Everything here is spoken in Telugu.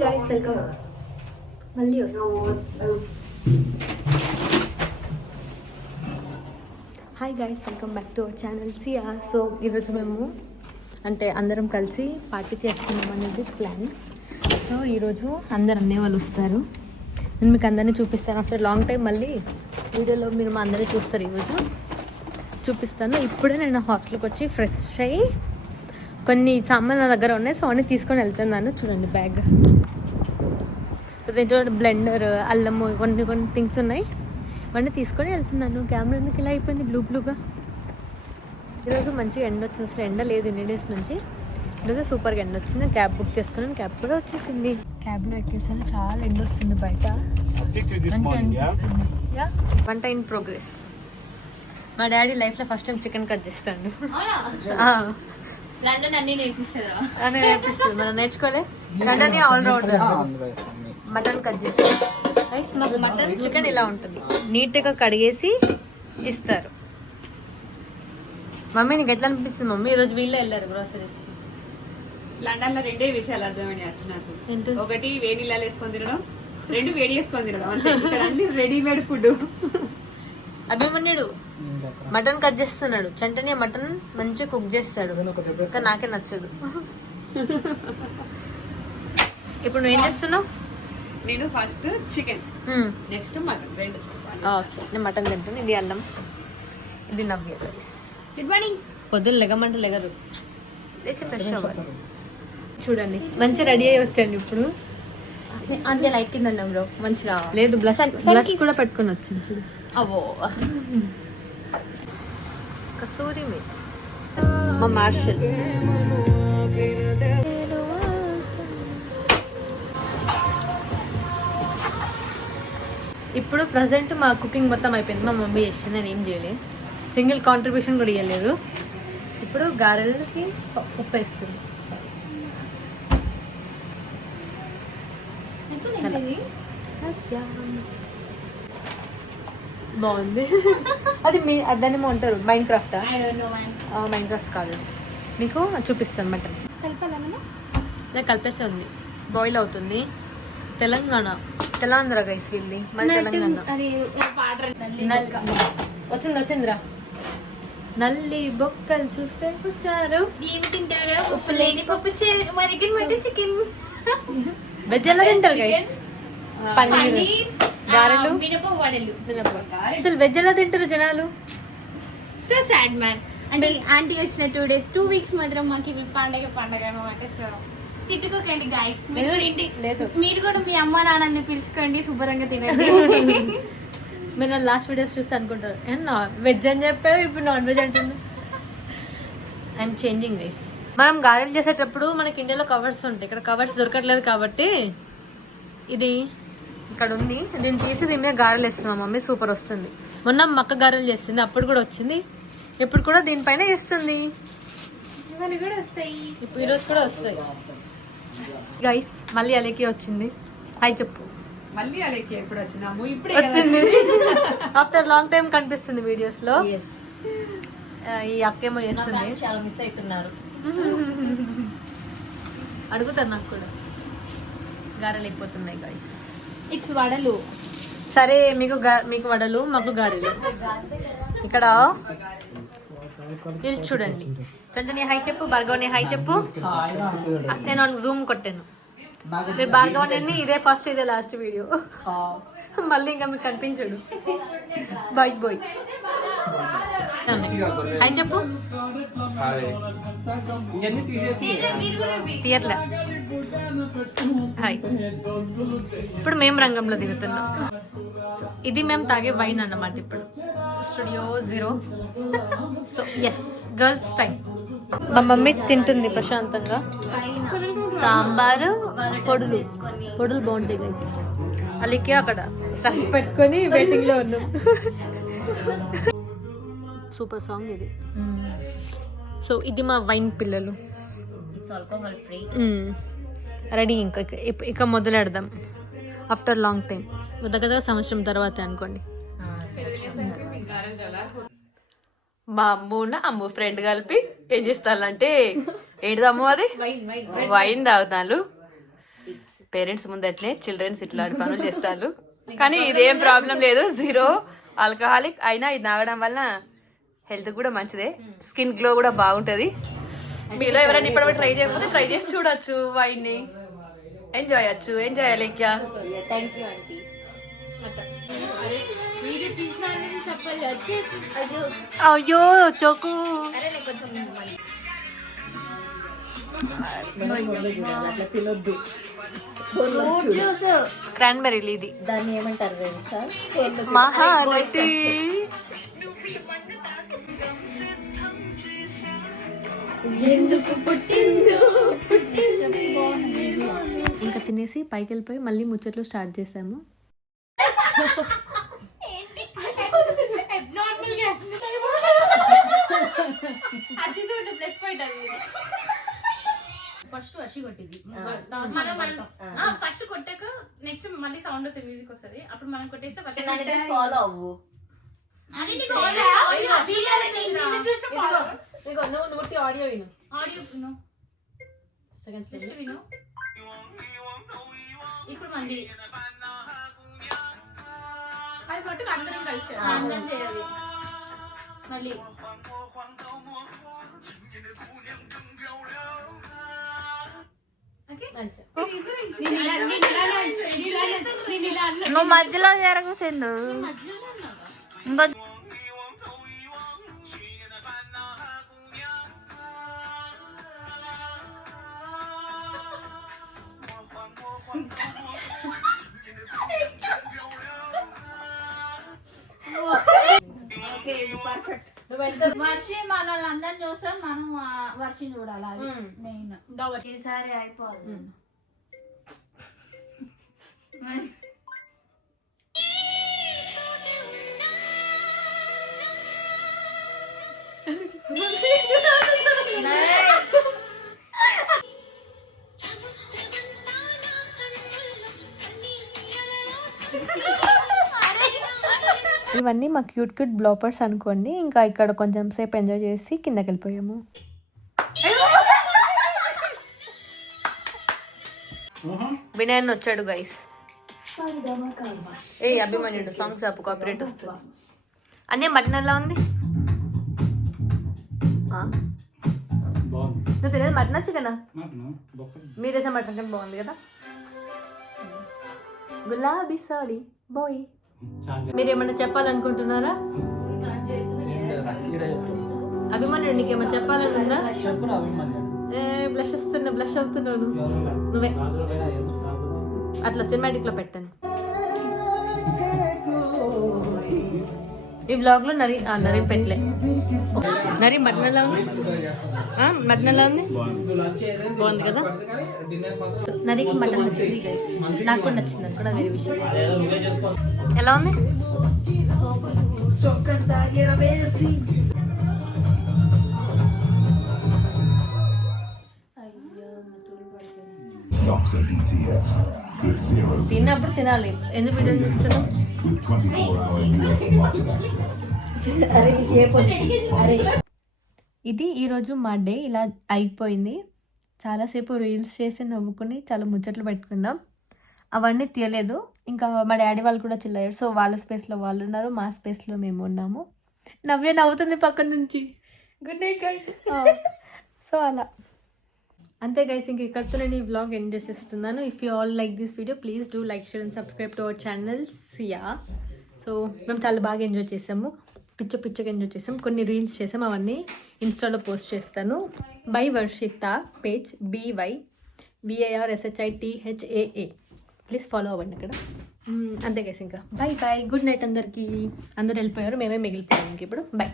గైస్ వెల్కమ్ మళ్ళీ hi guys welcome back to our channel Siya. So ఈరోజు మేము అంటే అందరం కలిసి పార్టీ చేసుకున్నాం అనేది ప్లాన్. సో ఈరోజు అందరు అన్నయ్య వాళ్ళు వస్తారు. నేను మీకు అందరినీ చూపిస్తాను. ఆఫ్టర్ లాంగ్ టైం మళ్ళీ వీడియోలో మీరు మా అందరినీ చూస్తారు. ఈరోజు చూపిస్తాను. ఇప్పుడే నేను హోటల్కి వచ్చి ఫ్రెష్ అయ్యి కొన్ని సామాన్లు నా దగ్గర ఉన్నాయి. సో అన్నీ తీసుకొని వెళ్తున్నాను. చూడండి బ్యాగ్. సో దీంట్లో బ్లెండర్, అల్లము, కొన్ని థింగ్స్ ఉన్నాయి. ఇవన్నీ తీసుకొని వెళ్తున్నాను. కెమెరా ఎందుకు ఇలా అయిపోయింది బ్లూగా. ఈరోజు మంచిగా ఎండ వచ్చింది. అసలు ఎండ లేదు ఇన్ని డేస్ నుంచి. ఈరోజు సూపర్గా ఎండ వచ్చింది. క్యాబ్ బుక్ చేసుకున్నాను. క్యాబ్ కూడా వచ్చేసింది. క్యాబ్లో ఎక్కేసాను. చాలా ఎండ వస్తుంది బయట. వంట ఇన్ ప్రోగ్రెస్. మా డాడీ లైఫ్లో ఫస్ట్ టైం చికెన్ కట్ చేస్తాడు. లండన్ అన్ని నేర్పిస్తారా? అని నేర్పిస్తుంది. మనం నేర్చుకోలే. London allrounder. మటన్ కట్ చేసి మాకు మటన్ చికెన్ ఇలా ఉంటుంది. నీట్గా కడిగేసి ఇస్తారు. మమ్మీ నీకు ఎట్లా అనిపించింది మమ్మీ? ఈరోజు వీళ్ళే వెళ్ళారు గ్రోసరీస్. లండన్ లో రెండే విషయాలు అర్థమైనాయి వచ్చి నాకు. ఒకటి వేడి నీళ్ళు వేసుకొని తినడం, రెండు వేడి వేసుకొని తినడం. అంటే రెడీమేడ్ ఫుడ్. అభిమన్యుడు మటన్ కట్ చేస్తున్నాడు. చంటనే మటన్ మంచిగా కుక్ చేస్తాడు. ఇంకా నాకే నచ్చదు. ఇప్పుడు నువ్వు ఏం చేస్తున్నావు? నేను ఫస్ట్ చికెన్, నెక్స్ట్ మటన్, రెండు. ఓకే, నేను మటన్ తింటాను. ఇది అల్లం, ఇది నవ్య. Good morning. పొద్దున్న లెగమంటే లెగరు. లేచి ఫ్రెష్ అవ్వాలి. చూడండి మంచిగా రెడీ అయ్యి వచ్చండి. ఇప్పుడు అంతే లైట్ కింద బ్రో. మంచిగా లేదు, బ్లష్ కూడా పెట్టుకొని వచ్చింది. చూడు. అవో కసూరి మీ మా మార్షల్. ఇప్పుడు ప్రజెంట్ మా కుకింగ్ మొత్తం అయిపోయింది. మా మమ్మీ చేసింది, నేను ఏం చేయలేదు. సింగిల్ కాంట్రిబ్యూషన్ కూడా ఇవ్వలేదు. ఇప్పుడు గారెలకి ఉప్పు వేస్తుంది. బాగుంది. అది మీ దాన్ని అంటారు మైండ్ క్రాఫ్ట్. మైండ్ క్రాఫ్ట్ కాదు, మీకు చూపిస్తాను. మటన్ ఇలా కలిపేసే ఉంది. బాయిల్ అవుతుంది. తెలంగాణ గైస్ వీళ్ళది. మన తెలంగాణ. వచ్చిందిరా. నల్లి బొక్కలు చూస్తే హుషారు. ఏమి తింటారా? ఉప్పు లేని పప్పు చికెన్. వెజ్ ఎలా తింటారు గైస్? పన్నీర్, గారెలు, అసలు వెజ్ ఎలా తింటారు జనాలు? So sad man. అంటే ఆంటీ వచ్చిన 2 days 2 weeks మాత్రం మాకు ఇవి పండగ అనమాట. సో తిట్టుకోకండి గాయస్. మీరు కూడా మీ అమ్మ నాన్నని పిలుచుకోండి, శుభ్రంగా తినండి. మీరు లాస్ట్ వీడియోస్ చూస్తే అనుకుంటారు వెజ్ అని చెప్పారు, ఇప్పుడు నాన్ వెజ్ అంటుంది. I'm changing guys. మనం గారెలు చేసేటప్పుడు మనకి ఇండియాలో కవర్స్ ఉంటాయి. ఇక్కడ కవర్స్ దొరకట్లేదు కాబట్టి ఇది ఇక్కడ ఉంది. దీన్ని తీసి దీని మీద గారెలు వేస్తున్నాం. మమ్మీ సూపర్ వస్తుంది. మొన్న మక్క గారెలు చేస్తుంది, అప్పుడు కూడా వచ్చింది. ఇప్పుడు కూడా దీనిపైన వేస్తుంది. ఇప్పుడు ఈరోజు కూడా వస్తాయి గైస్. మళ్ళీ అలేకి వచ్చింది. హాయ్ చెప్పు. మళ్ళీ అలేకి ఎప్పుడు వచ్చిందాము? ఇప్పుడు వచ్చింది. ఆఫ్టర్ లాంగ్ టైం కనిపిస్తుంది వీడియోస్ లో. ఈ అక్కేమో చేస్తుంది. చాలా మిస్ అవుతున్నారు. అడుగుతారు నాకు కూడా. గారెలు అయిపోతున్నాయి గైస్. ఇట్స్ వడలు. సరే, మీకు వడలు, మాకు గారెలు. ఇక్కడ ఇది చూడండి. నీ హై చెప్పు. భార్గవని హై చెప్పు. నేను జూమ్ కొట్టాను. మీరు భార్గవని ఇదే ఫస్ట్, ఇదే లాస్ట్ వీడియో. మళ్ళీ ఇంకా మీకు కనిపించడు. Bye bye. హాయ్ చెప్పు. తీయట్లే. హాయ్. ఇప్పుడు మేము రంగంలో దిగుతున్నాం. ఇది మేము తాగే వైన్ అన్నమాట. ఇప్పుడు studio 0. So yes, girls time. మా మమ్మీ తింటుంది ప్రశాంతంగా. సాంబారు, పొడులు బాగుంటాయి గైస్. అలికి అక్కడ స్టఫ్ పెట్టుకొని వెయిటింగ్ లో ఉన్నాం. సూపర్ సాంగ్ ఇది. సో ఇది మా వైన్ పిల్లలు. రెడీ. ఇంకా మొదలెడదాం. ఆఫ్టర్ లాంగ్ టైం, దగ్గర సంవత్సరం తర్వాత అనుకోండి. మా అమ్ము ఫ్రెండ్ కలిపి ఏం చేస్తానంటే ఏంటిదమ్ము అది వైన్ తాగుతాను. పేరెంట్స్ ముందట్నే చిల్డ్రన్స్ ఇట్లాంటి పనులు చేస్తారు, కానీ ఇదేం ప్రాబ్లం లేదు. 0 ఆల్కహాలిక్ అయినా ఇది తాగడం వల్ల హెల్త్ కూడా మంచిదే, స్కిన్ గ్లో కూడా బాగుంటుంది. మీలో ఎవరైనా ఇప్పటివరకు ట్రై చేయకపోతే ట్రై చేసి చూడొచ్చు, వైన్ని ఎంజాయ్ చేయొచ్చు. ఏం చేయాలి ఇంకా? Thank you aunty. వీడియో తీసిన చెప్పాలి. అయ్యో చోకు అరే నేను కొంచెం అట్లా తినొద్దు. క్రాన్బెర్రీ ఇది, దాన్ని ఏమంటారు తెలుసా? మహాలక్ష్మి. ఎందుకు పుట్టిందో ఇంకా తినేసి పైకి వెళ్ళిపోయి మళ్ళీ ముచ్చట్లు స్టార్ట్ చేసాము. ఫస్ట్ వర్షి కొట్టింది. ఫస్ట్ కొట్టాక నెక్స్ట్ మళ్ళీ సౌండ్ వస్తే మ్యూజిక్ వస్తుంది, అప్పుడు మనం కొట్టేస్తే ఫాలో అవ్వు. ఆడియో విను. విను. ఇప్పుడు మళ్ళీ అది కొట్టుకు అందరం కలిసి అందరం చేయాలి. మళ్ళీ నువ్వు మధ్యలో జరగసిండు ఇంకో వర్షి మనల్ని అందరిని చూస్తాం, మనం వర్షం చూడాలి. అది మెయిన్. ఈసారి అయిపోవాలి. ఇవన్నీ మా క్యూట్ క్యూట్ బ్లాపర్స్ అనుకోండి. ఇంకా ఇక్కడ కొంచెం సేపు ఎంజాయ్ చేసి కిందకి వెళ్ళిపోయాము. వినయన్ వచ్చాడు గైస్. ఏ అభిమన్యుడు సాంగ్స్ అప్పు కాపీరేట్ వస్తుంది. అన్నీ మటన్ ఎలా ఉంది? నువ్వు తినేది మటన్ చికెనా? మీరేసే మటన్ కానీ బాగుంది కదా. గులాబీ సారీ బాయ్. మీరేమన్నా చెప్పాలనుకుంటున్నారా? అభిమన్యుడు నీకేమన్నా చెప్పాలని ఉందా? బ్లష్ వస్తున్నా, బ్లష్ అవుతున్నాను. నువ్వే అట్లా సినిమాటిక్ లో పెట్టాను. ఈ వ్లాగ్ లో నరీన్ పెట్టలే. నరీ మటన్ ఎలా ఉంది? మటన్ ఎలా ఉంది? బాగుంది కదా. నరికి మటన్ నచ్చింది గైస్, నాకు కూడా నచ్చింది. అది కూడా వేరే విషయం. ఎలా ఉంది? తిన్నప్పుడు తినాలి. ఎందుకు వీడియో చూస్తున్నావు? ఇది ఈరోజు మా డే ఇలా అయిపోయింది. చాలాసేపు రీల్స్ చేసి నవ్వుకుని చాలా ముచ్చట్లు పెట్టుకున్నాం. అవన్నీ తీయలేదు. ఇంకా మా డాడీ వాళ్ళు కూడా చిల్లయ్యారు. సో వాళ్ళ స్పేస్లో వాళ్ళు ఉన్నారు, మా స్పేస్లో మేము ఉన్నాము. నవ్వే నవ్వుతుంది పక్కన నుంచి. Good night guys. సో అలా అంతే గైస్. ఇంక ఇక్కడితో నేను ఈ వ్లాగ్ ఎండ్ చేసేస్తున్నాను. If you all like this video please do like, share and subscribe to our channel Siya. So మేము చాలా బాగా ఎంజాయ్ చేసాము, పిచ్చగా ఎంజాయ్ చేసాం. కొన్ని రీల్స్ చేసాం, అవన్నీ ఇన్స్టాలో పోస్ట్ చేస్తాను. By Varshita page BYVARSHITHAA. Please follow అవ్వండి ఇక్కడ. అంతే గైస్. ఇంకా బై గుడ్ నైట్ అందరికీ. అందరు వెళ్ళిపోయారు, మేమే మిగిలిపోయాం ఇంక ఇప్పుడు. బై.